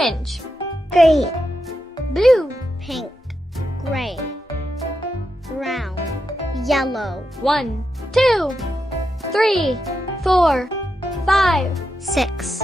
Orange. green, Blue. pink, gray, brown, yellow, 1, 2, 3, 4, 5, 6,